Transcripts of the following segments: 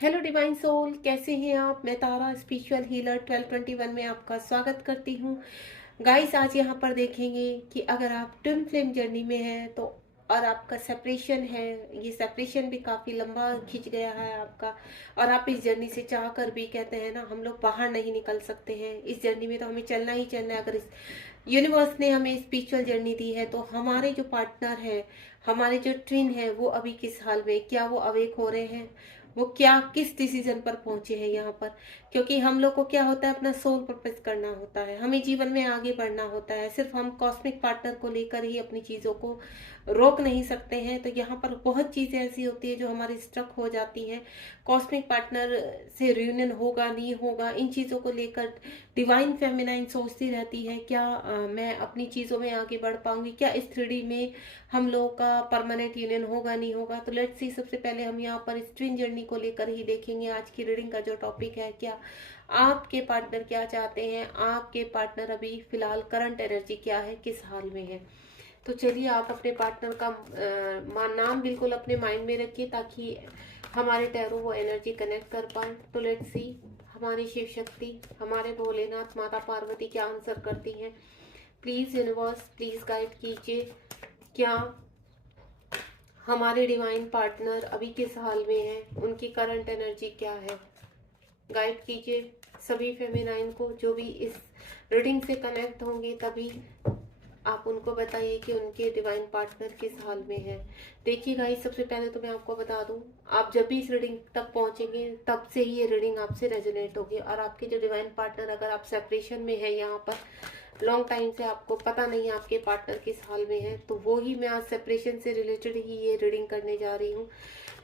Hello divine soul, कैसे हैं आप। मैं तारा स्पिरिचुअल हीलर 1221 में आपका स्वागत करती हूँ। गाइस, आज यहाँ पर देखेंगे कि अगर आप ट्विन फ्लेम जर्नी में हैं तो और आपका सेपरेशन है, ये सेपरेशन भी काफ़ी लंबा खिंच गया है आपका, और आप इस जर्नी से चाह कर भी कहते हैं ना, हम लोग बाहर नहीं निकल सकते हैं इस जर्नी में, तो हमें चलना ही चलना है। अगर इस यूनिवर्स ने हमें स्पिरिचुअल जर्नी दी है तो हमारे जो पार्टनर है, हमारे जो ट्विन है, वो अभी किस हाल में, क्या वो अवेक हो रहे हैं, वो क्या किस डिसीजन पर पहुंचे हैं यहाँ पर। क्योंकि हम लोग को क्या होता है, अपना सोल पर्पस करना होता है, हमें जीवन में आगे बढ़ना होता है। सिर्फ हम कॉस्मिक पार्टनर को लेकर ही अपनी चीज़ों को रोक नहीं सकते हैं। तो यहाँ पर बहुत चीज़ें ऐसी होती है जो हमारी स्ट्रक हो जाती हैं। कॉस्मिक पार्टनर से रियूनियन होगा नहीं होगा, इन चीज़ों को लेकर डिवाइन फेमिनाइन सोचती रहती है, क्या मैं अपनी चीज़ों में आगे बढ़ पाऊंगी, क्या इस 3D में हम लोगों का परमानेंट यूनियन होगा नहीं होगा। तो लेट्स सी, सबसे पहले हम यहाँ पर इस ट्विन जर्नी को लेकर ही देखेंगे। आज की रीडिंग का जो टॉपिक है, क्या आपके पार्टनर क्या चाहते हैं, आपके पार्टनर अभी फिलहाल करंट एनर्जी क्या है, किस हाल में है। तो चलिए, आप अपने पार्टनर का नाम बिल्कुल अपने माइंड में रखिए ताकि हमारे टैरो वो एनर्जी कनेक्ट कर पाए। तो लेट्स सी, हमारी शिव शक्ति, हमारे भोलेनाथ, माता पार्वती क्या आंसर करती हैं। प्लीज़ यूनिवर्स, प्लीज़ गाइड कीजिए, क्या हमारे डिवाइन पार्टनर अभी किस हाल में है, उनकी करंट एनर्जी क्या है। गाइड कीजिए सभी फेमिनाइन को जो भी इस रीडिंग से कनेक्ट होंगे, तभी आप उनको बताइए कि उनके डिवाइन पार्टनर किस हाल में है। देखिए गाइस, सबसे पहले तो मैं आपको बता दूं, आप जब भी इस रीडिंग तक पहुंचेंगे तब से ही ये रीडिंग आपसे रेजोनेट होगी। और आपके जो डिवाइन पार्टनर, अगर आप सेपरेशन में है, यहाँ पर लॉन्ग टाइम से आपको पता नहीं है आपके पार्टनर किस हाल में है, तो वो ही मैं आज सेपरेशन से रिलेटेड ही ये रीडिंग करने जा रही हूँ।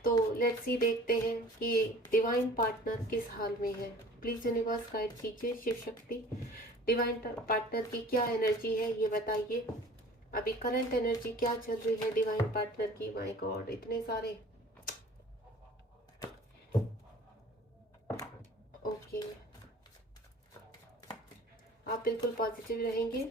तो लेट्स सी, देखते हैं कि डिवाइन पार्टनर किस हाल में है। प्लीज यूनिवर्स गाइड कीजिए, शिव शक्ति, डिवाइन पार्टनर की क्या एनर्जी है ये बताइए। अभी करंट एनर्जी क्या चल रही है डिवाइन पार्टनर की। माय गॉड, इतने सारे। ओके, आप बिल्कुल पॉजिटिव रहेंगे।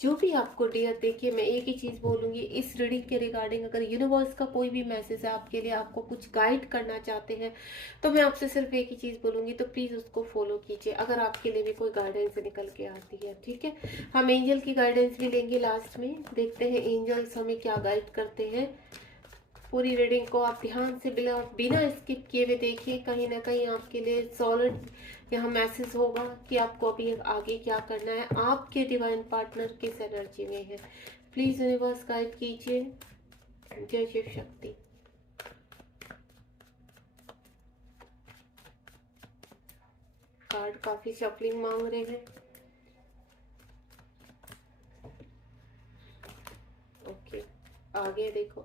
जो भी आपको डियर, देखिए मैं एक ही चीज़ बोलूँगी इस रीडिंग के रिगार्डिंग, अगर यूनिवर्स का कोई भी मैसेज है आपके लिए, आपको कुछ गाइड करना चाहते हैं, तो मैं आपसे सिर्फ एक ही चीज़ बोलूँगी, तो प्लीज़ उसको फॉलो कीजिए। अगर आपके लिए भी कोई गाइडेंस निकल के आती है, ठीक है। हम एंजल की गाइडेंस भी लेंगे लास्ट में, देखते हैं एंजल्स हमें क्या गाइड करते हैं। पूरी रीडिंग को आप ध्यान से बिना स्किप किए हुए देखिए, कहीं ना कहीं आपके लिए सॉलिड यहाँ मैसेज होगा कि आपको अभी आगे क्या करना है। आपके डिवाइन पार्टनर किस एनर्जी में है, प्लीज यूनिवर्स गाइड कीजिए। जय शिव शक्ति। कार्ड काफी शफलिंग मांग रहे हैं। ओके, आगे देखो,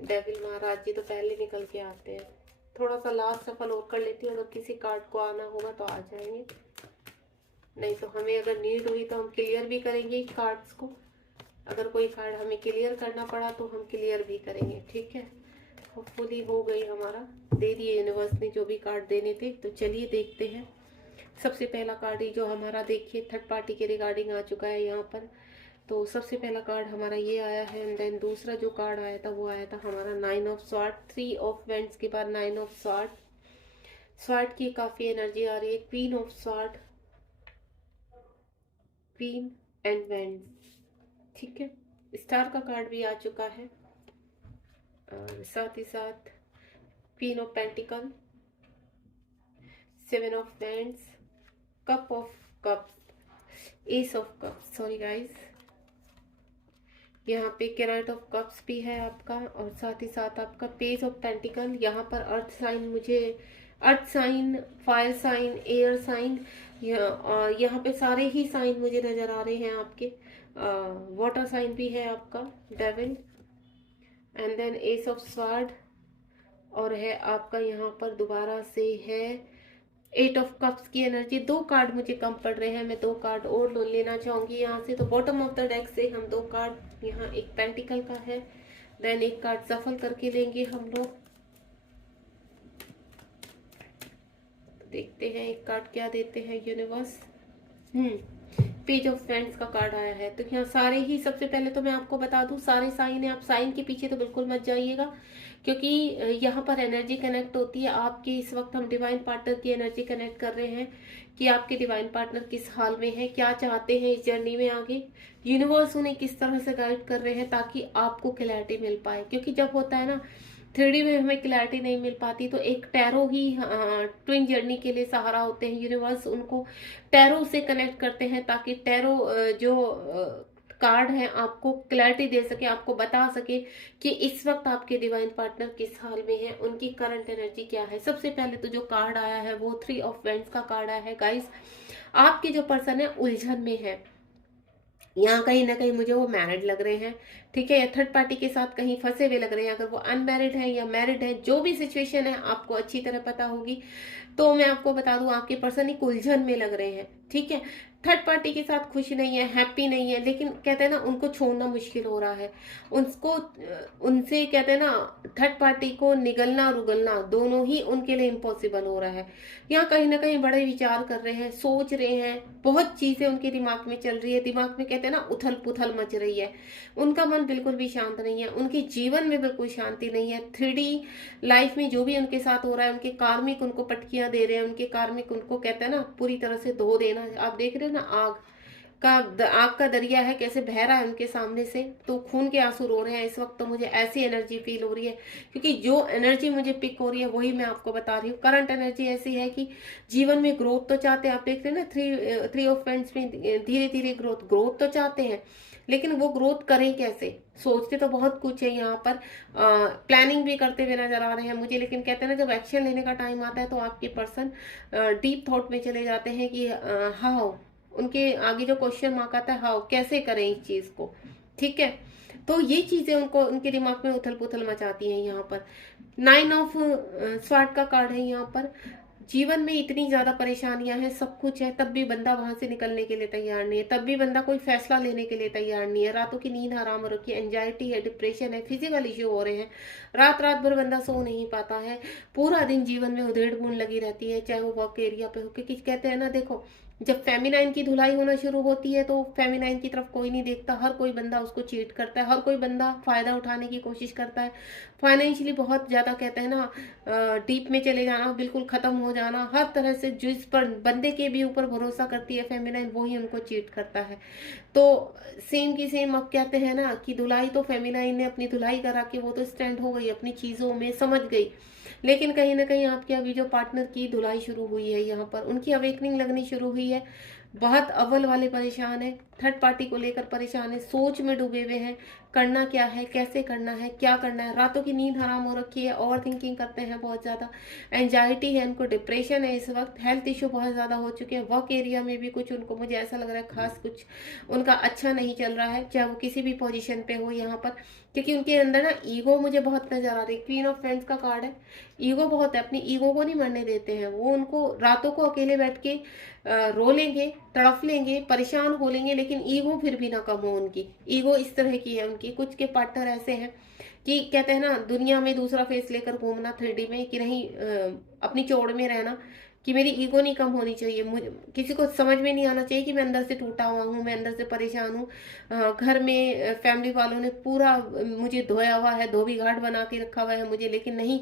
डेविल महाराज जी तो पहले निकल के आते हैं। थोड़ा सा लास्ट सफल और कर लेती हूँ, अगर किसी कार्ड को आना होगा तो आ जाएंगे, नहीं तो हमें अगर नीड हुई तो हम क्लियर भी करेंगे कार्ड्स को। अगर कोई कार्ड हमें क्लियर करना पड़ा तो हम क्लियर भी करेंगे, ठीक है। होपफुली हो गई, हमारा दे दिए यूनिवर्स ने जो भी कार्ड देने थे। तो चलिए देखते हैं। सबसे पहला कार्ड ही जो हमारा, देखिए थर्ड पार्टी के रिगार्डिंग आ चुका है यहाँ पर। तो सबसे पहला कार्ड हमारा ये आया है, एंड देन दूसरा जो कार्ड आया था वो आया था हमारा 9 ऑफ स्वॉर्ड। 3 ऑफ वेंट्स के बाद 9 ऑफ स्वॉर्ड। स्वॉर्ड की काफ़ी एनर्जी आ रही है। Queen of sword, queen and vents, ठीक है। स्टार का कार्ड भी आ चुका है, और साथ ही साथ queen of pentacle, 7 of wands, cup of cups, S of cups, sorry guys, यहाँ पे कैरेट ऑफ कप्स भी है आपका, और साथ ही साथ आपका पेज ऑफ पेंटिकल। यहाँ पर अर्थ साइन, मुझे earth sign, fire sign, air sign, यहाँ पे सारे ही साइन मुझे नजर आ रहे हैं आपके। वाटर साइन भी है आपका, devil, and then ace of sword, और है आपका यहाँ पर दोबारा से है 8 ऑफ कप्स की एनर्जी। 2 कार्ड मुझे कम पड़ रहे हैं, मैं 2 कार्ड और लेना चाहूंगी यहाँ से। तो बॉटम ऑफ द डेक से हम 2 कार्ड, यहाँ एक पेंटिकल का है, देन एक कार्ड सफल करके लेंगे हम लोग। देखते हैं एक कार्ड क्या देते हैं यूनिवर्स। पेज ऑफ फ्रेंड्स का कार्ड आया है। तो यहाँ सारे ही, सबसे पहले तो मैं आपको बता दूं, सारे साइन है, आप साइन के पीछे तो बिल्कुल मत जाइएगा, क्योंकि यहाँ पर एनर्जी कनेक्ट होती है आपकी। इस वक्त हम डिवाइन पार्टनर की एनर्जी कनेक्ट कर रहे हैं कि आपके डिवाइन पार्टनर किस हाल में है, क्या चाहते हैं इस जर्नी में आगे, यूनिवर्स उन्हें किस तरह से गाइड कर रहे हैं ताकि आपको क्लैरिटी मिल पाए। क्योंकि जब होता है ना 3D में हमें क्लैरिटी नहीं मिल पाती, तो एक टैरो ही ट्विन जर्नी के लिए सहारा होते हैं। यूनिवर्स उनको टैरो से कनेक्ट करते हैं ताकि टैरो जो कार्ड है आपको क्लैरिटी दे सके, आपको बता सके कि इस वक्त आपके डिवाइन पार्टनर किस हाल में है, उनकी करंट एनर्जी क्या है। सबसे पहले तो जो कार्ड आया है वो 3 ऑफ वेंट्स का कार्ड आया है। गाइस, आपके जो पर्सन है उलझन में है, यहाँ कहीं ना कहीं मुझे वो मैरिड लग रहे हैं, ठीक है, या थर्ड पार्टी के साथ कहीं फंसे हुए लग रहे हैं। अगर वो अनमैरिड है या मैरिड है, जो भी सिचुएशन है आपको अच्छी तरह पता होगी। तो मैं आपको बता दूं, आपके पर्सन एक उलझन में लग रहे हैं, ठीक है। थर्ड पार्टी के साथ खुश नहीं है, हैप्पी नहीं है, लेकिन कहते हैं ना उनको छोड़ना मुश्किल हो रहा है। उनको उनसे कहते हैं ना, थर्ड पार्टी को निगलना और उगलना दोनों ही उनके लिए इम्पॉसिबल हो रहा है। यहाँ कहीं ना कहीं बड़े विचार कर रहे हैं, सोच रहे हैं, बहुत चीजें उनके दिमाग में चल रही है। दिमाग में कहते हैं ना उथल पुथल मच रही है, उनका मन बिल्कुल भी शांत नहीं है, उनके जीवन में बिल्कुल शांति नहीं है। 3D लाइफ में जो भी उनके साथ हो रहा है, उनके कार्मिक उनको पटकियां दे रहे हैं, उनके कार्मिक उनको कहते हैं ना पूरी तरह से धो देना। आप देख रहे हो ना, आग का दरिया है कैसे बह रहा है उनके सामने से, तो खून के आंसू रो रहे हैं इस वक्त। तो मुझे ऐसी एनर्जी फील हो रही है, क्योंकि जो एनर्जी मुझे पिक हो रही है वही मैं आपको बता रही हूँ। करंट एनर्जी ऐसी है कि जीवन में ग्रोथ तो चाहते हैं, आप देख रहे हैं ना थ्री ऑफ फ्रेंड्स में धीरे धीरे ग्रोथ तो चाहते हैं, लेकिन वो ग्रोथ करें कैसे, सोचते तो बहुत कुछ है यहाँ पर, प्लानिंग भी करते हुए नजर आ रहे हैं मुझे। लेकिन कहते हैं ना, जब एक्शन लेने का टाइम आता है तो आपके पर्सन डीप थॉट में चले जाते हैं कि हाउ, उनके आगे जो क्वेश्चन मार्क आता है, हाउ, कैसे करें इस चीज को, ठीक है। तो ये चीजें उनको उनके दिमाग में उथल पुथल मचाती हैं। यहाँ पर 9 ऑफ स्वार्ड का कार्ड है। यहाँ पर जीवन में इतनी ज्यादा परेशानियां हैं, सब कुछ है, तब भी बंदा वहां से निकलने के लिए तैयार नहीं है, तब भी बंदा कोई फैसला लेने के लिए तैयार नहीं है। रातों की नींद हराम हो रखी है, एंजाइटी है, डिप्रेशन है, फिजिकल इश्यू हो रहे हैं, रात रात भर बंदा सो नहीं पाता है, पूरा दिन जीवन में उधेड़ बुन लगी रहती है, चाहे वो वर्क एरिया पे हो। क्योंकि कहते हैं ना, देखो, जब फेमिनाइन की धुलाई होना शुरू होती है तो फेमिनाइन की तरफ कोई नहीं देखता, हर कोई बंदा उसको चीट करता है, हर कोई बंदा फायदा उठाने की कोशिश करता है, फाइनेंशियली बहुत ज्यादा कहते हैं ना डीप में चले जाना, बिल्कुल खत्म हो जाना, हर तरह से जिस पर बंदे के भी ऊपर भरोसा करती है फेमिनाइन, वो ही उनको चीट करता है। तो सेम की सेम अब कहते हैं ना कि धुलाई तो फेमिनाइन ने अपनी धुलाई करा के वो तो स्टैंड हो गई, अपनी चीजों में समझ गई। लेकिन कहीं ना कहीं आपके अभी जो पार्टनर की धुलाई शुरू हुई है, यहाँ पर उनकी अवेकनिंग लगनी शुरू हुई है। बहुत अव्वल वाले परेशान है, थर्ड पार्टी को लेकर परेशान है, सोच में डूबे हुए हैं, करना क्या है, कैसे करना है, क्या करना है। रातों की नींद हराम हो रखी है, ओवर थिंकिंग करते हैं बहुत ज्यादा, एंजाइटी है उनको, डिप्रेशन है इस वक्त, हेल्थ इश्यू बहुत ज्यादा हो चुके हैं, वर्क एरिया में भी कुछ उनको, मुझे ऐसा लग रहा है खास कुछ उनका अच्छा नहीं चल रहा है, चाहे वो किसी भी पोजीशन पे हो यहाँ पर। क्योंकि उनके अंदर ना ईगो मुझे बहुत नजर आ रही है। क्वीन ऑफ फ्रेंड्स का कार्ड है, ईगो बहुत है, अपनी ईगो को नहीं मरने देते हैं वो। उनको रातों को अकेले बैठ के रो लेंगे, तड़फ लेंगे, परेशान हो लेंगे, लेकिन ईगो फिर भी ना कम हो उनकी। ईगो इस तरह की है उनकी। कुछ के पार्टनर ऐसे हैं कि कहते हैं ना, दुनिया में दूसरा फेस लेकर घूमना 3D में, कि नहीं अपनी चौड़ में रहना, कि मेरी ईगो नहीं कम होनी चाहिए, मुझे किसी को समझ में नहीं आना चाहिए कि मैं अंदर से टूटा हुआ हूँ, मैं अंदर से परेशान हूँ। घर में फैमिली वालों ने पूरा मुझे धोया हुआ है, धोबी घाट बना के रखा हुआ है मुझे, लेकिन नहीं,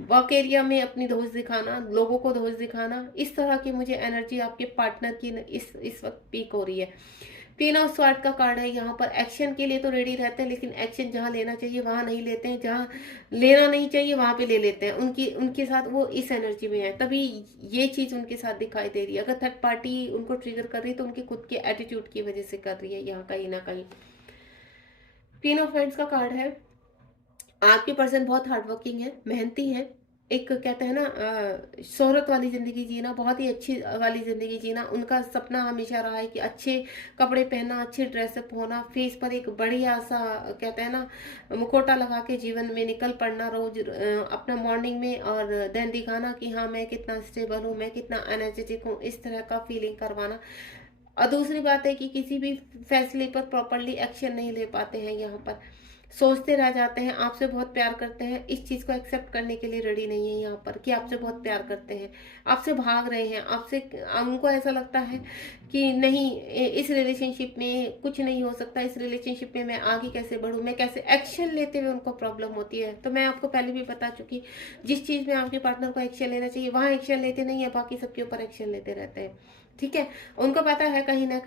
वर्क एरिया में अपनी दोष दिखाना, लोगों को दोष दिखाना, इस तरह की मुझे एनर्जी आपके पार्टनर की इस वक्त पीक हो रही है। 3 ऑफ स्वार्ड का कार्ड है। यहाँ पर एक्शन के लिए तो रेडी रहते हैं, लेकिन एक्शन जहाँ लेना चाहिए वहां नहीं लेते हैं, जहाँ लेना नहीं चाहिए वहां पे ले लेते हैं। उनके साथ वो इस एनर्जी में है, तभी ये चीज उनके साथ दिखाई दे रही है। अगर थर्ड पार्टी उनको ट्रिगर कर रही है तो उनके खुद के एटीट्यूड की वजह से कर रही है, यहाँ कहीं ना कहीं। 3 ऑफ फ्रेंड्स का कार्ड है। आपके पर्सन बहुत हार्डवर्किंग है, मेहनती है, एक कहते हैं ना शोहरत वाली जिंदगी जीना, बहुत ही अच्छी वाली जिंदगी जीना उनका सपना हमेशा रहा है कि अच्छे कपड़े पहनना, अच्छे ड्रेसअप होना, फेस पर एक बढ़िया सा कहते हैं ना मुखौटा लगा के जीवन में निकल पड़ना रोज अपना मॉर्निंग में, और देन दिखाना कि हाँ मैं कितना स्टेबल हूँ, मैं कितना एनर्जेटिक हूँ, इस तरह का फीलिंग करवाना। और दूसरी बात है कि किसी भी फैसले पर प्रॉपरली एक्शन नहीं ले पाते हैं यहाँ पर। सोचते रह जाते हैं, आपसे बहुत प्यार करते हैं, इस चीज़ को एक्सेप्ट करने के लिए रेडी नहीं है यहाँ पर कि आपसे बहुत प्यार करते हैं, आपसे भाग रहे हैं, आपसे, उनको ऐसा लगता है कि नहीं, इस रिलेशनशिप में कुछ नहीं हो सकता, इस रिलेशनशिप में मैं आगे कैसे बढ़ूँ, मैं कैसे, एक्शन लेते हुए उनको प्रॉब्लम होती है। तो मैं आपको पहले भी बता चुकी, जिस चीज़ में आपके पार्टनर को एक्शन लेना चाहिए वहाँ एक्शन लेते नहीं है, बाकी सबके ऊपर एक्शन लेते रहते हैं। ठीक है, उनको पता है कहीं ना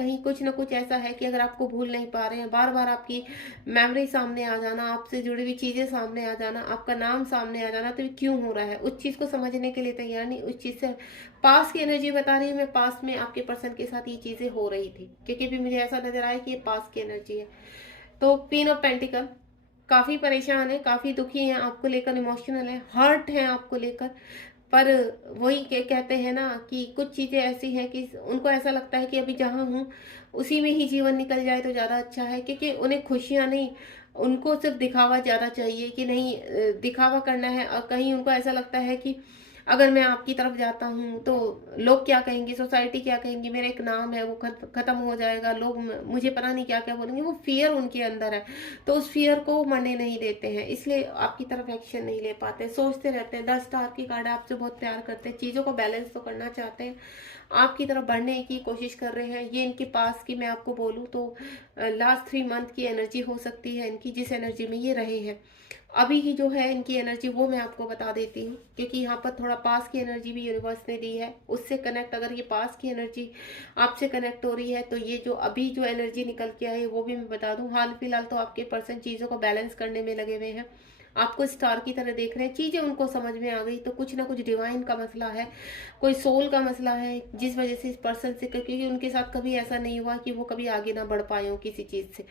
कुछ ऐसा है कि अगर आपको भूल नहीं पा रहे हैं, बार बार आपकी मेमोरी सामने आ जाना, आपसे जुड़ी हुई चीजें सामने आ जाना, आपका नाम सामने आ जाना, तो ये क्यों हो रहा है, उस चीज को समझने के लिए तैयार नहीं, उस चीज से पास की एनर्जी बता रही है, मैं पास में आपके पर्सन के साथ ये चीजें हो रही थी, क्योंकि भी मुझे ऐसा नजर आया कि ये पास की एनर्जी है। तो क्वीन ऑफ पेंटिकल काफी परेशान है, काफी दुखी है, आपको लेकर इमोशनल है, हर्ट है आपको लेकर। पर वही कहते हैं ना कि कुछ चीजें ऐसी हैं कि उनको ऐसा लगता है कि अभी जहां हूँ उसी में ही जीवन निकल जाए तो ज्यादा अच्छा है, क्योंकि उन्हें खुशियां नहीं, उनको सिर्फ दिखावा ज्यादा चाहिए कि नहीं, दिखावा करना है। और कहीं उनको ऐसा लगता है कि अगर मैं आपकी तरफ जाता हूँ तो लोग क्या कहेंगे, सोसाइटी क्या कहेंगी, मेरा एक नाम है वो खत्म हो जाएगा, लोग मुझे पता नहीं क्या क्या बोलेंगे, वो फियर उनके अंदर है। तो उस फियर को मरने नहीं देते हैं, इसलिए आपकी तरफ एक्शन नहीं ले पाते, सोचते रहते हैं। 10 स्टार की कार्ड, आपसे बहुत प्यार करते हैं, चीज़ों को बैलेंस तो करना चाहते हैं, आपकी तरफ बढ़ने की कोशिश कर रहे हैं। ये इनके पास की मैं आपको बोलूँ तो लास्ट 3 मंथ की एनर्जी हो सकती है इनकी, जिस एनर्जी में ये रहे हैं। अभी की जो है इनकी एनर्जी वो मैं आपको बता देती हूँ, क्योंकि यहाँ पर थोड़ा पास की एनर्जी भी यूनिवर्स ने दी है, उससे कनेक्ट, अगर ये पास की एनर्जी आपसे कनेक्ट हो रही है तो ये जो अभी जो एनर्जी निकल के आई वो भी मैं बता दूं। हाल फिलहाल तो आपके पर्सन चीज़ों को बैलेंस करने में लगे हुए हैं, आपको स्टार की तरह देख रहे हैं, चीज़ें उनको समझ में आ गई, तो कुछ ना कुछ डिवाइन का मसला है, कोई सोल का मसला है, जिस वजह से इस पर्सन से, क्योंकि उनके साथ कभी ऐसा नहीं हुआ कि वो कभी आगे ना बढ़ पाए हो किसी चीज़ से।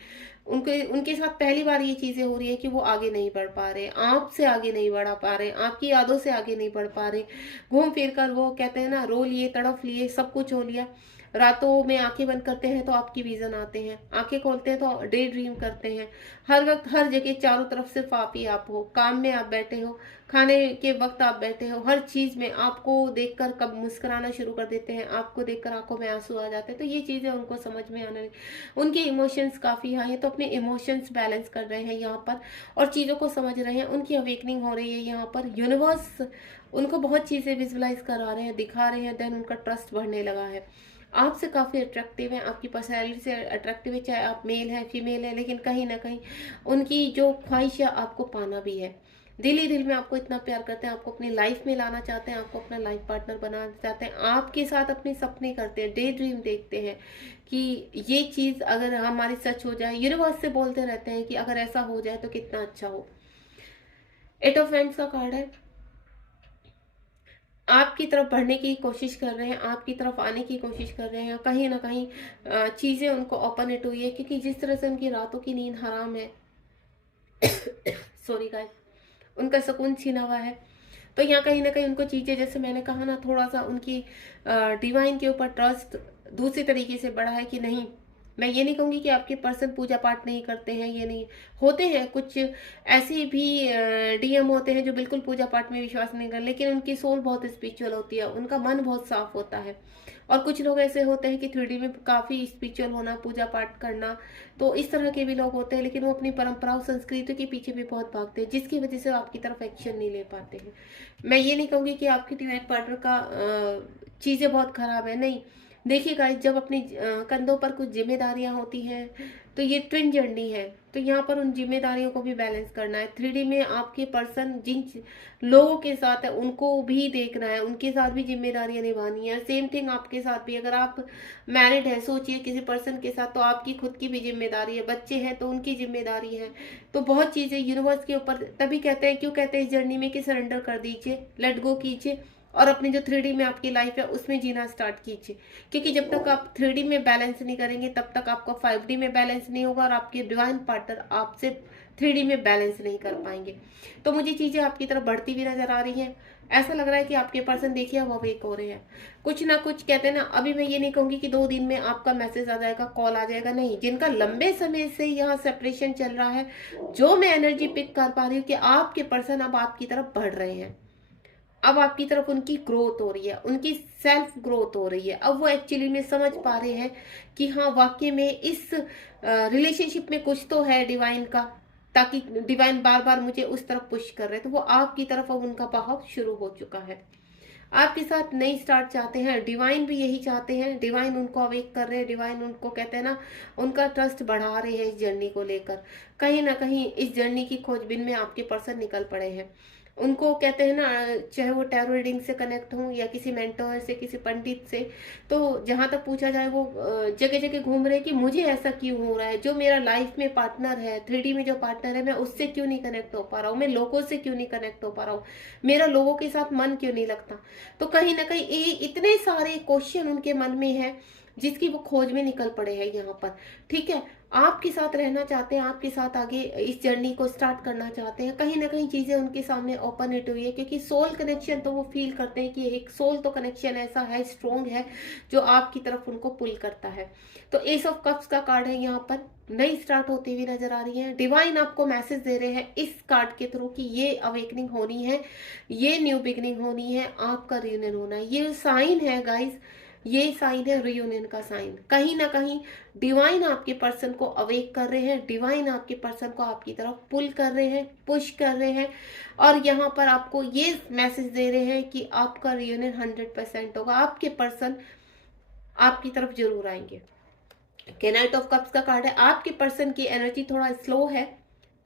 उनके उनके साथ पहली बार ये चीज़ें हो रही है कि वो आगे नहीं बढ़ पा रहे, आपसे आगे नहीं बढ़ा पा रहे, आपकी यादों से आगे नहीं बढ़ पा रहे। घूम फिर कर वो कहते हैं ना, रो लिए, तड़फ लिए, सब कुछ हो लिया, रातों में आंखें बंद करते हैं तो आपकी विजन आते हैं, आंखें खोलते हैं तो डे ड्रीम करते हैं, हर वक्त हर जगह चारों तरफ सिर्फ आप ही आप हो, काम में आप बैठे हो, खाने के वक्त आप बैठे हो, हर चीज में आपको देखकर कब मुस्कुराना शुरू कर देते हैं, आपको देखकर आंखों में आंसू आ जाते हैं। तो ये चीजें उनको समझ में आने लगी, उनके इमोशंस काफी हाई है, तो अपने इमोशंस बैलेंस कर रहे हैं यहाँ पर, और चीजों को समझ रहे हैं, उनकी अवेकनिंग हो रही है यहाँ पर। यूनिवर्स उनको बहुत चीजें विजुअलाइज करा रहे हैं, दिखा रहे हैं, देन उनका ट्रस्ट बढ़ने लगा है, आपसे काफ़ी अट्रैक्टिव है, आपकी पर्सनैलिटी से अट्रैक्टिव है, चाहे आप मेल हैं फीमेल है, लेकिन कहीं ना कहीं उनकी जो ख्वाहिश है आपको पाना भी है, दिल ही दिल में आपको इतना प्यार करते हैं, आपको अपनी लाइफ में लाना चाहते हैं, आपको अपना लाइफ पार्टनर बनाना चाहते हैं, आपके साथ अपने सपने करते हैं, डे ड्रीम देखते हैं कि ये चीज़ अगर हमारी सच हो जाए, यूनिवर्स से बोलते रहते हैं कि अगर ऐसा हो जाए तो कितना अच्छा हो। 8 ऑफ हैंड्स का कार्ड है, आपकी तरफ बढ़ने की कोशिश कर रहे हैं, आपकी तरफ आने की कोशिश कर रहे हैं, कहीं ना कहीं चीज़ें उनको ओपन इट हुई है, क्योंकि जिस तरह से उनकी रातों की नींद हराम है, सॉरी गाइस, उनका सुकून छीना हुआ है। तो यहाँ कहीं ना कहीं उनको चीज़ें, जैसे मैंने कहा ना, थोड़ा सा उनकी डिवाइन के ऊपर ट्रस्ट दूसरे तरीके से बढ़ा है कि नहीं, मैं ये नहीं कहूँगी कि आपके पर्सन पूजा पाठ नहीं करते हैं, ये नहीं, होते हैं कुछ ऐसे भी डीएम होते हैं जो बिल्कुल पूजा पाठ में विश्वास नहीं करते, लेकिन उनकी सोल बहुत स्पिरिचुअल होती है, उनका मन बहुत साफ होता है। और कुछ लोग ऐसे होते हैं कि 3D में काफ़ी स्पिरिचुअल होना, पूजा पाठ करना, तो इस तरह के भी लोग होते हैं, लेकिन वो अपनी परंपराओं संस्कृति के पीछे भी बहुत भागते हैं, जिसकी वजह से वो आपकी तरफ एक्शन नहीं ले पाते हैं। मैं ये नहीं कहूँगी कि आपकी डिवाइन पार्टनर का चीज़ें बहुत खराब है, नहीं। देखिए गाइस, जब अपनी कंधों पर कुछ जिम्मेदारियां होती हैं तो ये ट्विन जर्नी है, तो यहाँ पर उन जिम्मेदारियों को भी बैलेंस करना है। 3D में आपके पर्सन जिन लोगों के साथ है उनको भी देखना है, उनके साथ भी जिम्मेदारियां निभानी है। सेम थिंग आपके साथ भी, अगर आप मैरिड है, सोचिए किसी पर्सन के साथ, तो आपकी खुद की भी जिम्मेदारी है, बच्चे हैं तो उनकी जिम्मेदारी है। तो बहुत चीज़ें यूनिवर्स के ऊपर, तभी कहते हैं, क्यों कहते हैं इस जर्नी में कि सरेंडर कर दीजिए, लेट गो कीजिए, और अपनी जो 3D में आपकी लाइफ है उसमें जीना स्टार्ट कीजिए, क्योंकि जब तक आप 3D में बैलेंस नहीं करेंगे तब तक आपका 5D में बैलेंस नहीं होगा, और आपके डिवाइन पार्टनर आपसे 3D में बैलेंस नहीं कर पाएंगे। तो मुझे चीज़ें आपकी तरफ बढ़ती हुई नजर आ रही हैं, ऐसा लग रहा है कि आपके पर्सन देखिए वो वेक हो रहे हैं, कुछ ना कुछ कहते हैं ना। अभी मैं ये नहीं कहूँगी कि 2 दिन में आपका मैसेज आ जाएगा, कॉल आ जाएगा, नहीं। जिनका लंबे समय से यहाँ सेपरेशन चल रहा है, जो मैं एनर्जी पिक कर पा रही हूँ कि आपके पर्सन अब आपकी तरफ बढ़ रहे हैं, अब आपकी तरफ उनकी ग्रोथ हो रही है, उनकी सेल्फ ग्रोथ हो रही है। अब वो एक्चुअली में समझ पा रहे हैं कि हाँ, वाकई में इस रिलेशनशिप में कुछ तो है डिवाइन का, ताकि डिवाइन बार बार मुझे उस तरफ पुश कर रहे हैं, तो वो आपकी तरफ अब उनका बहाव शुरू हो चुका है। आपके साथ नई स्टार्ट चाहते हैं, डिवाइन भी यही चाहते हैं, डिवाइन उनको अवेक कर रहे हैं, डिवाइन उनको कहते हैं ना, उनका ट्रस्ट बढ़ा रहे हैं इस जर्नी को लेकर। कहीं ना कहीं इस जर्नी की खोजबीन में आपके पर्सन निकल पड़े हैं। उनको कहते हैं ना, चाहे वो टैरो रीडिंग से कनेक्ट हो या किसी मेंटोर से, किसी पंडित से, तो जहां तक पूछा जाए वो जगह जगह घूम रहे हैं कि मुझे ऐसा क्यों हो रहा है, जो मेरा लाइफ में पार्टनर है, 3D में जो पार्टनर है, मैं उससे क्यों नहीं कनेक्ट हो पा रहा हूँ, मैं लोगों से क्यों नहीं कनेक्ट हो पा रहा हूँ, मेरा लोगों के साथ मन क्यों नहीं लगता। तो कहीं ना कहीं ये इतने सारे क्वेश्चन उनके मन में है जिसकी वो खोज में निकल पड़े हैं यहाँ पर। ठीक है, आपके साथ रहना चाहते हैं, आपके साथ आगे इस जर्नी को स्टार्ट करना चाहते हैं। कहीं ना कहीं चीजें उनके सामने ओपन इट हुई है, क्योंकि सोल कनेक्शन तो वो फील करते हैं कि एक सोल तो कनेक्शन ऐसा है, स्ट्रोंग है, जो आपकी तरफ उनको पुल करता है। तो एस ऑफ कप्स का कार्ड है यहाँ पर, नई स्टार्ट होती हुई नजर आ रही है। डिवाइन आपको मैसेज दे रहे हैं इस कार्ड के थ्रू कि ये अवेकनिंग होनी है, ये न्यू बिगनिंग होनी है, आपका रियूनियन होना है। ये साइन है गाइस, ये साइन है रियूनियन का साइन। कहीं ना कहीं डिवाइन आपके पर्सन को अवेक कर रहे हैं, डिवाइन आपके पर्सन को आपकी तरफ पुल कर रहे हैं, पुश कर रहे हैं, और यहाँ पर आपको ये मैसेज दे रहे हैं कि आपका रियूनियन 100% होगा, आपके पर्सन आपकी तरफ जरूर आएंगे। नाइट ऑफ कप्स का कार्ड है, आपके पर्सन की एनर्जी थोड़ा स्लो है,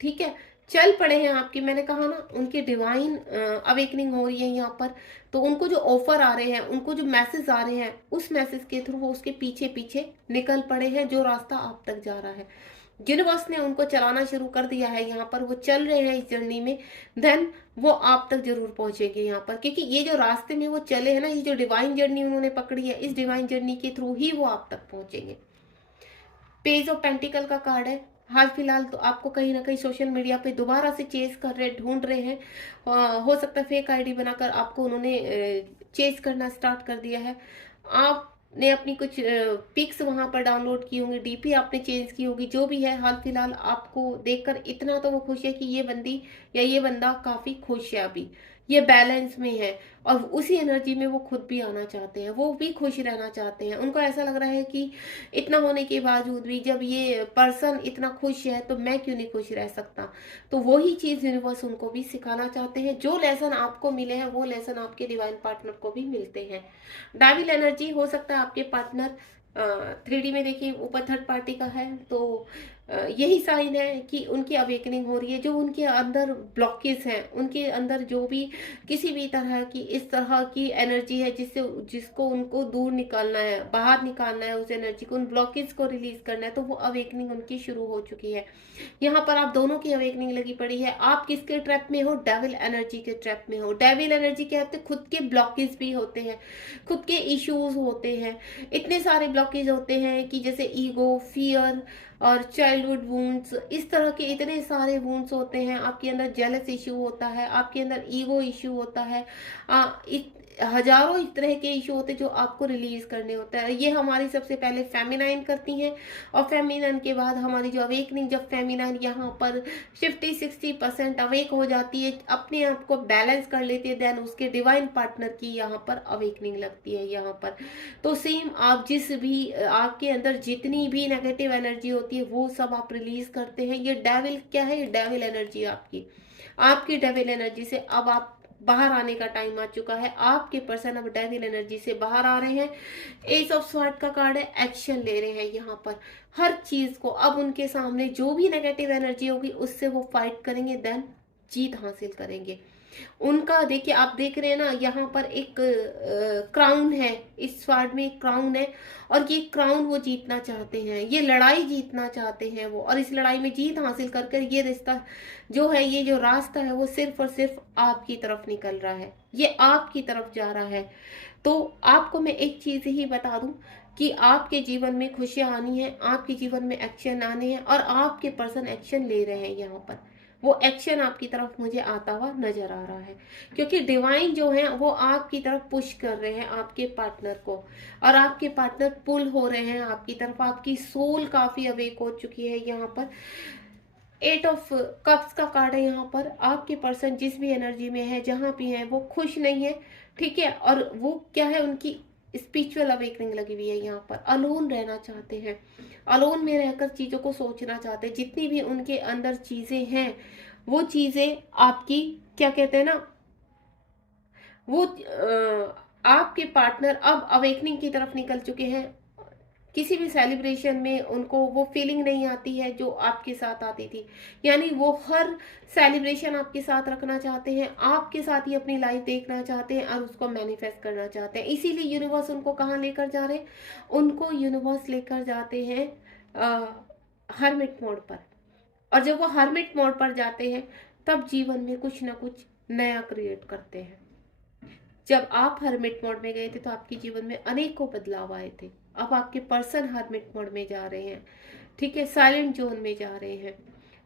ठीक है, चल पड़े हैं आपकी, मैंने कहा ना उनकी डिवाइन अवेकनिंग हो रही है यहाँ पर। तो उनको जो ऑफर आ रहे हैं, उनको जो मैसेज आ रहे हैं, उस मैसेज के थ्रू वो उसके पीछे पीछे निकल पड़े हैं, जो रास्ता आप तक जा रहा है। यूनिवर्स ने उनको चलाना शुरू कर दिया है, यहाँ पर वो चल रहे हैं इस जर्नी में, देन वो आप तक जरूर पहुंचेंगे यहाँ पर, क्योंकि ये जो रास्ते में वो चले हैं ना, ये जो डिवाइन जर्नी उन्होंने पकड़ी है, इस डिवाइन जर्नी के थ्रू ही वो आप तक पहुंचेंगे। पेज ऑफ पेंटिकल का कार्ड है, हाल फिलहाल तो आपको कहीं ना कहीं सोशल मीडिया पे दोबारा से चेस कर रहे, ढूंढ रहे हैं। हो सकता है फेक आईडी बनाकर आपको उन्होंने चेस करना स्टार्ट कर दिया है। आपने अपनी कुछ पिक्स वहां पर डाउनलोड की होंगी, डीपी आपने चेंज की होगी, जो भी है हाल फिलहाल आपको देखकर इतना तो वो खुश है कि ये बंदी या ये बंदा काफी खुश है, अभी ये बैलेंस में है, और उसी एनर्जी में वो खुद भी आना चाहते हैं, वो भी खुश रहना चाहते हैं। उनको ऐसा लग रहा है कि इतना होने के बावजूद भी जब ये पर्सन इतना खुश है तो मैं क्यों नहीं खुश रह सकता। तो वही चीज यूनिवर्स उनको भी सिखाना चाहते हैं, जो लेसन आपको मिले हैं वो लेसन आपके डिवाइन पार्टनर को भी मिलते हैं। डेविल एनर्जी हो सकता है आपके पार्टनर 3D में देखिए ऊपर थर्ड पार्टी का है, तो यही साइन है कि उनकी अवेकनिंग हो रही है। जो उनके अंदर ब्लॉकेज हैं, उनके अंदर जो भी किसी भी तरह की इस तरह की एनर्जी है जिससे जिसको उनको दूर निकालना है, बाहर निकालना है, उस एनर्जी को, उन ब्लॉकेज को रिलीज करना है, तो वो अवेकनिंग उनकी शुरू हो चुकी है। यहाँ पर आप दोनों की अवेकनिंग लगी पड़ी है। आप किसके ट्रैप में हो? डेविल एनर्जी के ट्रैप में हो। डेविल एनर्जी क्या होते हैं? खुद के ब्लॉकेज भी होते हैं, खुद के इश्यूज होते हैं, इतने सारे ब्लॉकेज होते हैं कि जैसे ईगो, फियर और चाइल्डहुड वुंड्स, इस तरह के इतने सारे वुंड्स होते हैं। आपके अंदर जेलस इश्यू होता है, आपके अंदर ईगो इश्यू होता है, हजारों इस तरह के इशू होते हैं जो आपको रिलीज करने होता है। ये हमारी सबसे पहले फेमिनाइन करती हैं, और फेमिनाइन के बाद हमारी जो अवेकनिंग, जब फेमिनाइन यहाँ पर 50-60% अवेक हो जाती है, अपने आप को बैलेंस कर लेती है, देन उसके डिवाइन पार्टनर की यहाँ पर अवेकनिंग लगती है यहाँ पर। तो सेम आप जिस भी आपके अंदर जितनी भी नेगेटिव एनर्जी होती है वो सब आप रिलीज करते हैं। ये डेविल क्या है? ये डेविल एनर्जी आपकी डेविल एनर्जी से अब आप बाहर आने का टाइम आ चुका है। आपके पर्सन अब डेविल एनर्जी से बाहर आ रहे हैं। एस ऑफ स्वॉर्ड का कार्ड है, एक्शन ले रहे हैं यहाँ पर हर चीज को। अब उनके सामने जो भी नेगेटिव एनर्जी होगी उससे वो फाइट करेंगे, देन जीत हासिल करेंगे। उनका देखिए, आप देख रहे हैं ना, यहाँ पर एक क्राउन है, इस स्वार्ड में एक क्राउन है, और ये क्राउन वो जीतना चाहते हैं, ये लड़ाई जीतना चाहते हैं वो, और इस लड़ाई में जीत हासिल कर कर ये रिश्ता जो है, ये जो रास्ता है वो सिर्फ और सिर्फ आपकी तरफ निकल रहा है, ये आपकी तरफ जा रहा है। तो आपको मैं एक चीज ही बता दूं कि आपके जीवन में खुशियां आनी है, आपके जीवन में एक्शन आने हैं, और आपके पर्सन एक्शन ले रहे हैं यहाँ पर। वो एक्शन आपकी तरफ मुझे आता हुआ नजर आ रहा है, क्योंकि डिवाइन जो है वो आपकी तरफ पुश कर रहे हैं आपके पार्टनर को, और आपके पार्टनर पुल हो रहे हैं आपकी तरफ। आपकी सोल काफी अवेक हो चुकी है यहाँ पर। 8 ऑफ कप्स का कार्ड है यहाँ पर। आपके पर्सन जिस भी एनर्जी में है, जहां भी है, वो खुश नहीं है, ठीक है, और वो क्या है, उनकी स्पिरिचुअल अवेकनिंग लगी हुई है यहाँ पर। अलोन रहना चाहते हैं, अलोन में रहकर चीज़ों को सोचना चाहते हैं। जितनी भी उनके अंदर चीज़ें हैं वो चीज़ें आपकी, क्या कहते हैं ना, वो आपके पार्टनर अब अवेकनिंग की तरफ निकल चुके हैं। किसी भी सेलिब्रेशन में उनको वो फीलिंग नहीं आती है जो आपके साथ आती थी। यानी वो हर सेलिब्रेशन आपके साथ रखना चाहते हैं, आपके साथ ही अपनी लाइफ देखना चाहते हैं और उसको मैनिफेस्ट करना चाहते हैं। इसीलिए यूनिवर्स उनको कहाँ लेकर जा रहे हैं? उनको यूनिवर्स लेकर जाते हैं हर्मिट मोड पर। और जब वो हर्मिट मोड पर जाते हैं तब जीवन में कुछ ना कुछ नया क्रिएट करते हैं। जब आप हर्मिट मोड में गए थे तो आपके जीवन में अनेकों बदलाव आए थे। अब आपके पर्सन हर्मिट मोड में जा रहे हैं, ठीक है, साइलेंट जोन में जा रहे हैं।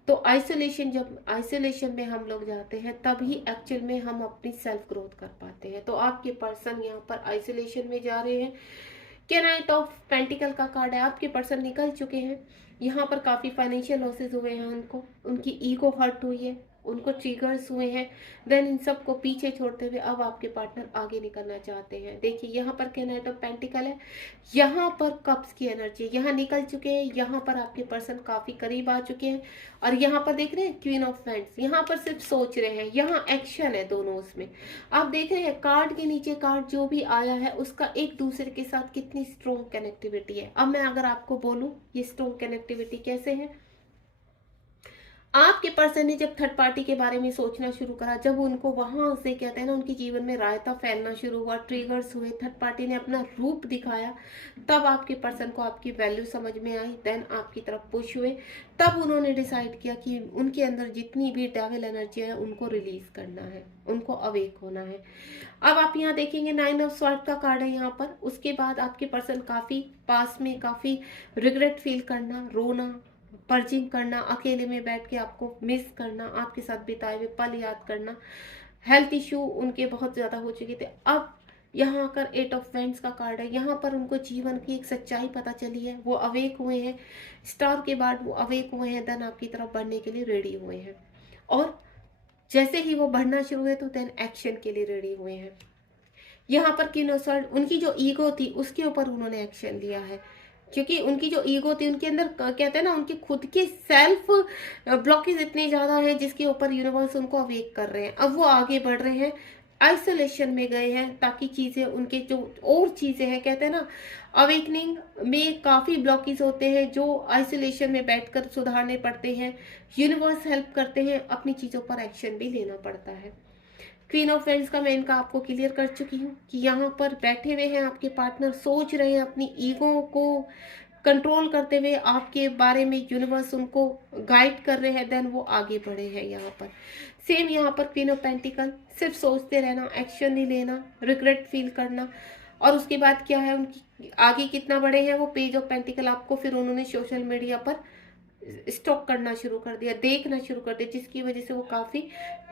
तो आइसोलेशन, जब आइसोलेशन में हम लोग जाते हैं तभी एक्चुअल में हम अपनी सेल्फ ग्रोथ कर पाते हैं। तो आपके पर्सन यहाँ पर आइसोलेशन में जा रहे हैं। क्या नाइट ऑफ पेंटिकल का कार्ड है, आपके पर्सन निकल चुके हैं। यहाँ पर काफ़ी फाइनेंशियल लॉसेज हुए हैं उनको, उनकी ईगो हर्ट हुई है, उनको ट्रिगर्स हुए हैं। देन इन सब को पीछे छोड़ते हुए अब आपके पार्टनर आगे निकलना चाहते हैं। देखिए यहाँ पर क्या नाइट ऑफ पेंटिकल है, यहाँ पर कप्स की एनर्जी यहाँ निकल चुके हैं। यहाँ पर आपके पर्सन काफ़ी करीब आ चुके हैं। और यहाँ पर देख रहे हैं क्वीन ऑफ वैंड्स, यहाँ पर सिर्फ सोच रहे हैं, यहाँ एक्शन है दोनों उसमें। आप देख रहे हैं कार्ड के नीचे कार्ड जो भी आया है उसका एक दूसरे के साथ कितनी स्ट्रॉन्ग कनेक्टिविटी है। अब मैं अगर आपको बोलूं ये स्ट्रॉन्ग कनेक्टिविटी कैसे है, आपके पर्सन ने जब थर्ड पार्टी के बारे में सोचना शुरू करा, जब उनको वहां से, कहते हैं ना, उनके जीवन में रायता फैलना शुरू हुआ, ट्रिगर्स हुए, थर्ड पार्टी ने अपना रूप दिखाया, तब आपके पर्सन को आपकी वैल्यू समझ में आई। देन आपकी तरफ पुश हुए, तब उन्होंने डिसाइड किया कि उनके अंदर जितनी भी डेविल एनर्जी है उनको रिलीज करना है, उनको अवेक होना है। अब आप यहाँ देखेंगे 9 ऑफ स्वॉर्ड का कार्ड है यहाँ पर। उसके बाद आपके पर्सन काफी पास में काफी रिग्रेट फील करना, रोना, पर्जिंग करना, अकेले में बैठ के आपको मिस करना, आपके साथ बिताए हुए पल याद करना। हेल्थ इश्यू उनके बहुत ज़्यादा हो चुके थे। अब यहाँ आकर 8 ऑफ वैंड्स का कार्ड है, यहाँ पर उनको जीवन की एक सच्चाई पता चली है, वो अवेक हुए हैं। स्टार के बाद वो अवेक हुए हैं, देन आपकी तरफ बढ़ने के लिए रेडी हुए हैं। और जैसे ही वो बढ़ना शुरू हुए तो देन एक्शन के लिए रेडी हुए हैं। यहाँ पर किन उनकी जो ईगो थी उसके ऊपर उन्होंने एक्शन लिया है, क्योंकि उनकी जो ईगो थी उनके अंदर, कहते हैं ना, उनकी खुद की सेल्फ ब्लॉकेज इतनी ज्यादा है जिसके ऊपर यूनिवर्स उनको अवेक कर रहे हैं। अब वो आगे बढ़ रहे हैं, आइसोलेशन में गए हैं ताकि चीजें, उनके जो और चीजें हैं, कहते हैं ना, अवेकनिंग में काफी ब्लॉकेज होते हैं जो आइसोलेशन में बैठकर सुधारने पड़ते हैं। यूनिवर्स हेल्प करते हैं, अपनी चीजों पर एक्शन भी लेना पड़ता है। क्वीन ऑफ वेंड्स का मैं इनका आपको क्लियर कर चुकी हूँ कि यहाँ पर बैठे हुए हैं आपके पार्टनर, सोच रहे हैं, अपनी ईगो को कंट्रोल करते हुए आपके बारे में यूनिवर्स उनको गाइड कर रहे हैं, देन वो आगे बढ़े हैं। यहाँ पर सेम, यहाँ पर क्वीन ऑफ पेंटिकल, सिर्फ सोचते रहना, एक्शन नहीं लेना, रिग्रेट फील करना। और उसके बाद क्या है, उनकी आगे कितना बड़े हैं वो, पेज ऑफ पेंटिकल आपको फिर उन्होंने सोशल मीडिया पर स्टॉक करना शुरू कर दिया, देखना शुरू कर दिया, जिसकी वजह से वो काफी,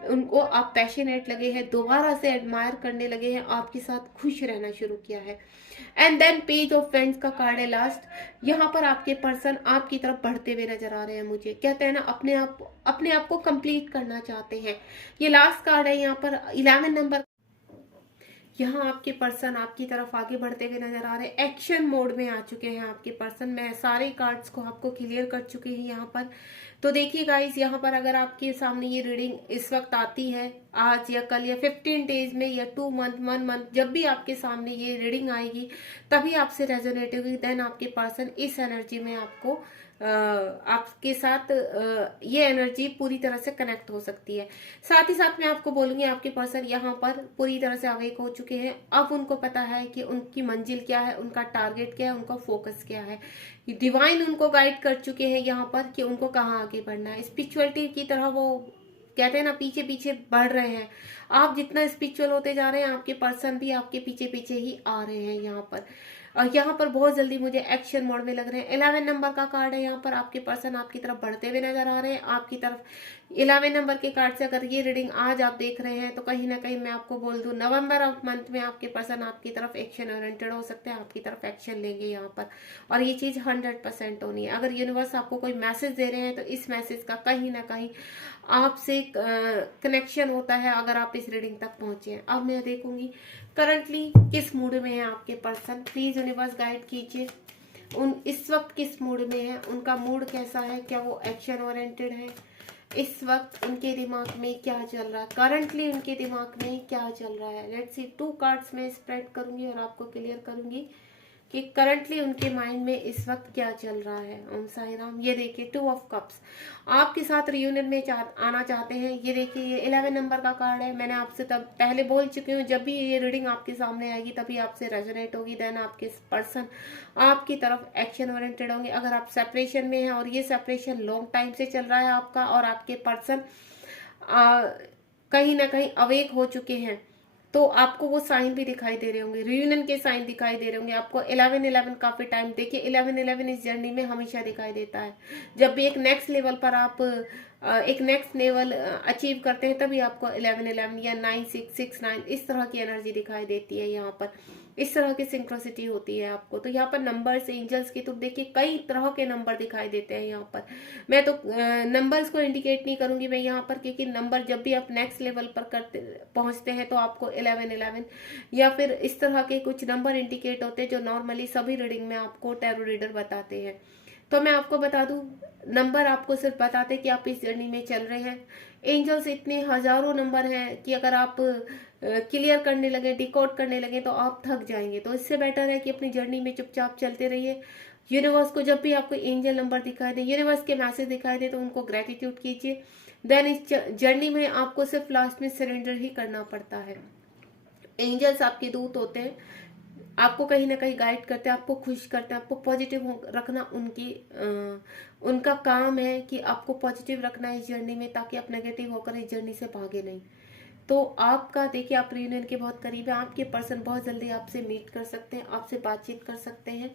उनको आप पैशनेट लगे हैं, दोबारा से एडमायर करने लगे हैं, आपके साथ खुश रहना शुरू किया है। And then page of friends का कार्ड है लास्ट। यहाँ पर आपके पर्सन आपकी तरफ बढ़ते हुए नजर आ रहे हैं, मुझे कहते हैं ना, अपने आप को कंप्लीट करना चाहते हैं। ये लास्ट कार्ड है यहाँ पर 11 नंबर। यहाँ आपके पर्सन आपकी तरफ आगे बढ़ते हुए नजर आ रहे हैं, एक्शन मोड में आ चुके हैं आपके पर्सन। मैं सारे कार्ड्स को आपको क्लियर कर चुकी हूँ यहाँ पर। तो देखिए गाइस, यहाँ पर अगर आपके सामने ये रीडिंग इस वक्त आती है, आज या कल या 15 डेज में या 2 मंथ 1 मंथ, जब भी आपके सामने ये रीडिंग आएगी तभी आपसे रेजोनेट होगी। देन आपके पर्सन इस एनर्जी में आपको आपके साथ ये एनर्जी पूरी तरह से कनेक्ट हो सकती है। साथ ही साथ मैं आपको बोलूंगी, आपके पर्सन यहाँ पर पूरी तरह से अवेक हो चुके हैं। अब उनको पता है कि उनकी मंजिल क्या है, उनका टारगेट क्या है, उनका फोकस क्या है। डिवाइन उनको गाइड कर चुके हैं यहाँ पर कि उनको कहाँ आगे बढ़ना है। स्पिरिचुअलिटी की तरह वो, कहते हैं ना, पीछे पीछे बढ़ रहे हैं। आप जितना स्पिरिचुअल होते जा रहे हैं, आपके पर्सन भी आपके पीछे पीछे ही आ रहे हैं यहाँ पर। और यहाँ पर बहुत जल्दी मुझे एक्शन मोड में लग रहे हैं। 11 नंबर का कार्ड है यहाँ पर, आपके पर्सन आपकी तरफ बढ़ते हुए नजर आ रहे हैं। आपकी तरफ 11 नंबर के कार्ड से अगर ये रीडिंग आज आप देख रहे हैं तो कहीं ना कहीं मैं आपको बोल दूं, नवंबर ऑफ मंथ में आपके पर्सन आपकी तरफ एक्शन ओरिएंटेड हो सकते हैं, आपकी तरफ एक्शन लेंगे यहाँ पर। और ये चीज 100% होनी है। अगर यूनिवर्स आपको कोई मैसेज दे रहे हैं तो इस मैसेज का कहीं ना कहीं आपसे कनेक्शन होता है। अगर आप इस रीडिंग तक पहुंचे हैं। अब मैं देखूंगी करंटली किस मूड में है आपके पर्सन। प्लीज यूनिवर्स गाइड कीजिए, उन इस वक्त किस मूड में है, उनका मूड कैसा है, क्या वो एक्शन ओरिएंटेड है, इस वक्त उनके दिमाग में क्या चल रहा है, करंटली उनके दिमाग में क्या चल रहा है। लेट्स सी, 2 कार्ड्स में स्प्रेड करूंगी और आपको क्लियर करूंगी कि करंटली उनके माइंड में इस वक्त क्या चल रहा है। ओम साई राम। ये देखिए 2 ऑफ कप्स, आपके साथ रियूनियन में आना चाहते हैं। ये देखिए ये 11 नंबर का कार्ड है। मैंने आपसे तब पहले बोल चुकी हूँ, जब भी ये रीडिंग आपके सामने आएगी तभी आपसे रेजोनेट होगी, देन आपके पर्सन आपकी तरफ एक्शन ओरिएंटेड होंगे। अगर आप सेपरेशन में हैं और ये सेपरेशन लॉन्ग टाइम से चल रहा है आपका, और आपके पर्सन कहीं ना कहीं अवेक हो चुके हैं, तो आपको वो साइन भी दिखाई दे रहे होंगे, रियूनियन के साइन दिखाई दे रहे होंगे आपको। 11-11 काफी टाइम, देखिए 11-11 इस जर्नी में हमेशा दिखाई देता है। जब भी एक नेक्स्ट लेवल पर आप एक नेक्स्ट लेवल अचीव करते हैं, तभी आपको 11-11 या 9-6-6-9 इस तरह की एनर्जी दिखाई देती है। यहाँ पर इस तरह की सिंक्रोसिटी होती है आपको। तो यहाँ पर नंबर्स, एंजल्स की तो देखिए कई तरह के नंबर दिखाई देते हैं यहाँ पर। मैं तो नंबर्स को इंडिकेट नहीं करूंगी मैं यहाँ पर, क्योंकि नंबर जब भी आप नेक्स्ट लेवल पर पहुंचते हैं तो आपको 11-11 या फिर इस तरह के कुछ नंबर इंडिकेट होते हैं, जो नॉर्मली सभी रीडिंग में आपको टैरो रीडर बताते हैं। तो मैं आपको बता दूं, नंबर आपको सिर्फ बताते कि आप इस जर्नी में चल रहे हैं। एंजल्स इतने हजारों नंबर हैं कि अगर आप क्लियर करने लगे, डिकोड करने लगे, तो आप थक जाएंगे। तो इससे बेटर है कि अपनी जर्नी में चुपचाप चलते रहिए। यूनिवर्स को जब भी आपको एंजल नंबर दिखाई दे, यूनिवर्स के मैसेज दिखाई दे, तो उनको ग्रेटिट्यूड कीजिए। देन इस जर्नी में आपको सिर्फ लास्ट में सरेंडर ही करना पड़ता है। एंजल्स आपके दूत होते हैं, आपको कहीं ना कहीं गाइड करते हैं, आपको खुश करते हैं, आपको पॉजिटिव रखना उनका काम है कि आपको पॉजिटिव रखना है इस जर्नी में, ताकि आप नेगेटिव होकर इस जर्नी से भागे नहीं। तो आपका देखिए, आप रियूनियन के बहुत करीब है, आपके पर्सन बहुत जल्दी आपसे मीट कर सकते हैं, आपसे बातचीत कर सकते हैं।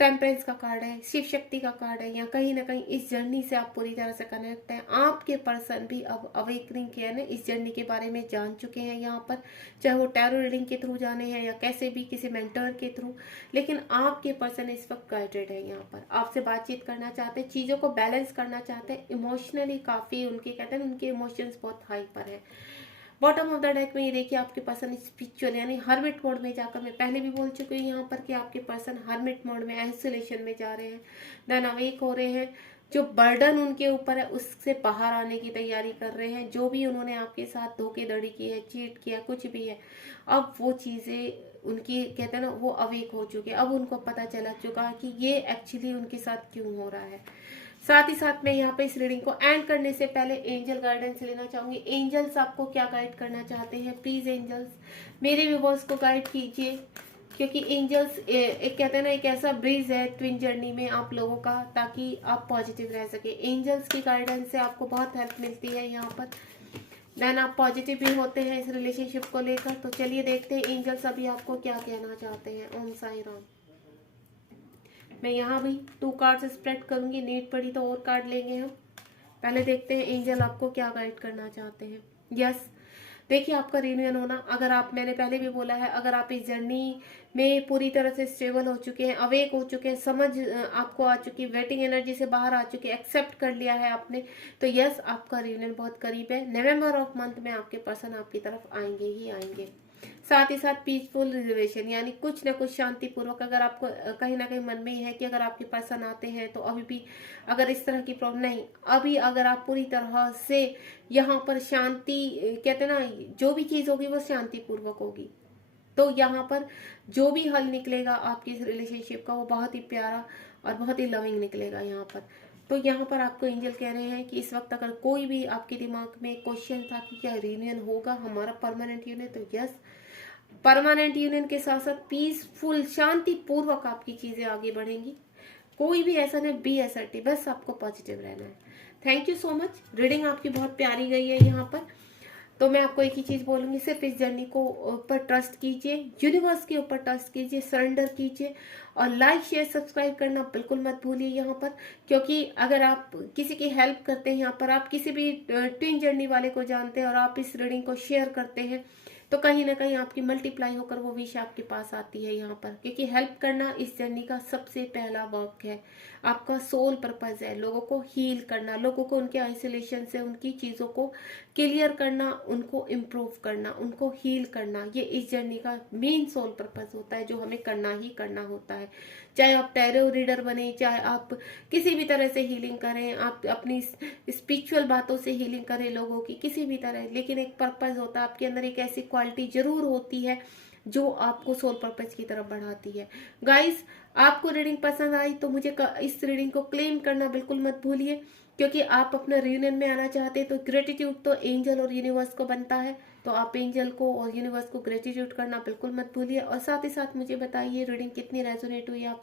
टेम्परेंस का कार्ड है, शिव शक्ति का कार्ड है, या कहीं ना कहीं इस जर्नी से आप पूरी तरह से कनेक्ट हैं। आपके पर्सन भी अब अवेकनिंग किया है, इस जर्नी के बारे में जान चुके हैं यहाँ पर, चाहे वो टैरो रीडिंग के थ्रू जाने हैं या कैसे भी किसी मेंटर के थ्रू। लेकिन आपके पर्सन इस वक्त गाइडेड है यहाँ पर, आपसे बातचीत करना चाहते हैं, चीजों को बैलेंस करना चाहते हैं। इमोशनली काफी उनके कहते हैं उनके इमोशंस बहुत हाई पर है। बॉटम ऑफ द डेक में ये देखिए आपके पर्सन स्पिरिचुअल यानी हर्मिट मोड में जाकर, मैं पहले भी बोल चुकी हूँ यहाँ पर कि आपके पर्सन हर्मिट मोड में, आइसोलेशन में जा रहे हैं, देन अवेक हो रहे हैं। जो बर्डन उनके ऊपर है उससे बाहर आने की तैयारी कर रहे हैं। जो भी उन्होंने आपके साथ धोखेधड़ी की है, चीट किया, कुछ भी है, अब वो चीजें उनकी कहते हैं ना, वो अवेक हो चुके हैं। अब उनको पता चला चुका है कि ये एक्चुअली उनके साथ क्यों हो रहा है। साथ ही साथ मैं यहाँ पे इस रीडिंग को एंड करने से पहले एंजल गाइडेंस लेना चाहूंगी। एंजल्स आपको क्या गाइड करना चाहते हैं, प्लीज एंजल्स मेरे व्यूअर्स को गाइड कीजिए, क्योंकि एंजल्स एक कहते हैं ना, एक ऐसा ब्रिज है ट्विन जर्नी में आप लोगों का, ताकि आप पॉजिटिव रह सके। एंजल्स की गाइडेंस से आपको बहुत हेल्प मिलती है यहाँ पर, देन आप पॉजिटिव भी होते हैं इस रिलेशनशिप को लेकर। तो चलिए देखते हैं एंजल्स अभी आपको क्या कहना चाहते हैं। ओम साई राम। मैं यहाँ भी 2 कार्ड स्प्रेड करूंगी, नीड पड़ी तो और कार्ड लेंगे हम। पहले देखते हैं एंजल आपको क्या गाइड करना चाहते हैं। यस, देखिए आपका रियूनियन होना, अगर आप, मैंने पहले भी बोला है, अगर आप इस जर्नी में पूरी तरह से स्टेबल हो चुके हैं, अवेक हो चुके हैं, समझ आपको आ चुकी, वेटिंग एनर्जी से बाहर आ चुके, एक्सेप्ट कर लिया है आपने, तो यस आपका रियूनियन बहुत करीब है। नवंबर ऑफ मंथ में आपके पर्सन आपकी तरफ आएंगे ही आएंगे। साथ ही साथ पीसफुल रिजर्वेशन यानी कुछ न कुछ शांतिपूर्वक, अगर आपको कहीं ना कहीं मन में ही है कि अगर आपके पर्सन आते हैं तो अभी भी अगर इस तरह की प्रॉब्लम नहीं, अभी अगर आप पूरी तरह से यहाँ पर शांति कहते ना, जो भी चीज होगी वो शांतिपूर्वक होगी, तो यहाँ पर जो भी हल निकलेगा आपकी इस रिलेशनशिप का वो बहुत ही प्यारा और बहुत ही लविंग निकलेगा यहाँ पर। तो यहाँ पर आपको एंजल कह रहे हैं कि इस वक्त अगर कोई भी आपके दिमाग में क्वेश्चन था कि क्या रियूनियन होगा हमारा परमानेंट यूनियन, तो यस परमानेंट यूनियन के साथ साथ पीसफुल शांतिपूर्वक आपकी चीजें आगे बढ़ेंगी। कोई भी ऐसा नहीं, बी असर्टिव, बस आपको पॉजिटिव रहना है। Thank you so much, reading आपकी बहुत प्यारी गई है यहाँ पर। तो मैं आपको एक ही चीज बोलूंगी, सिर्फ इस जर्नी को ऊपर ट्रस्ट कीजिए, यूनिवर्स के ऊपर ट्रस्ट कीजिए, सरेंडर कीजिए, और लाइक शेयर सब्सक्राइब करना बिल्कुल मत भूलिए यहाँ पर, क्योंकि अगर आप किसी की हेल्प करते हैं यहाँ पर, आप किसी भी ट्विन जर्नी वाले को जानते हैं और आप इस रीडिंग को शेयर करते हैं, तो कहीं ना कहीं आपकी मल्टीप्लाई होकर वो विश आपके पास आती है यहाँ पर, क्योंकि हेल्प करना इस जर्नी का सबसे पहला वर्क है। आपका सोल पर्पज है लोगों को हील करना, लोगों को उनके आइसोलेशन से उनकी चीज़ों को क्लियर करना, उनको इम्प्रूव करना, उनको हील करना। ये इस जर्नी का मेन सोल पर्पज होता है जो हमें करना ही करना होता है। चाहे आप टैरो रीडर बने, चाहे आप किसी भी तरह से हीलिंग करें, आप अपनी स्पिरिचुअल बातों से हीलिंग करें लोगों की, किसी भी तरह, लेकिन एक पर्पज होता है। आपके अंदर एक ऐसी क्वालिटी जरूर होती है जो आपको सोल पर्पज की तरफ बढ़ाती है। गाइस, आपको रीडिंग पसंद आई तो मुझे इस रीडिंग को क्लेम करना बिल्कुल मत भूलिए, क्योंकि आप अपना रियूनियन में आना चाहते हैं तो ग्रेटिट्यूड तो एंजल और यूनिवर्स को बनता है। तो आप एंजल को और यूनिवर्स को ग्रेटिट्यूड करना बिल्कुल मत भूलिए, और साथ ही साथ मुझे बताइए रीडिंग कितनी रेजोनेट हुई आपसे।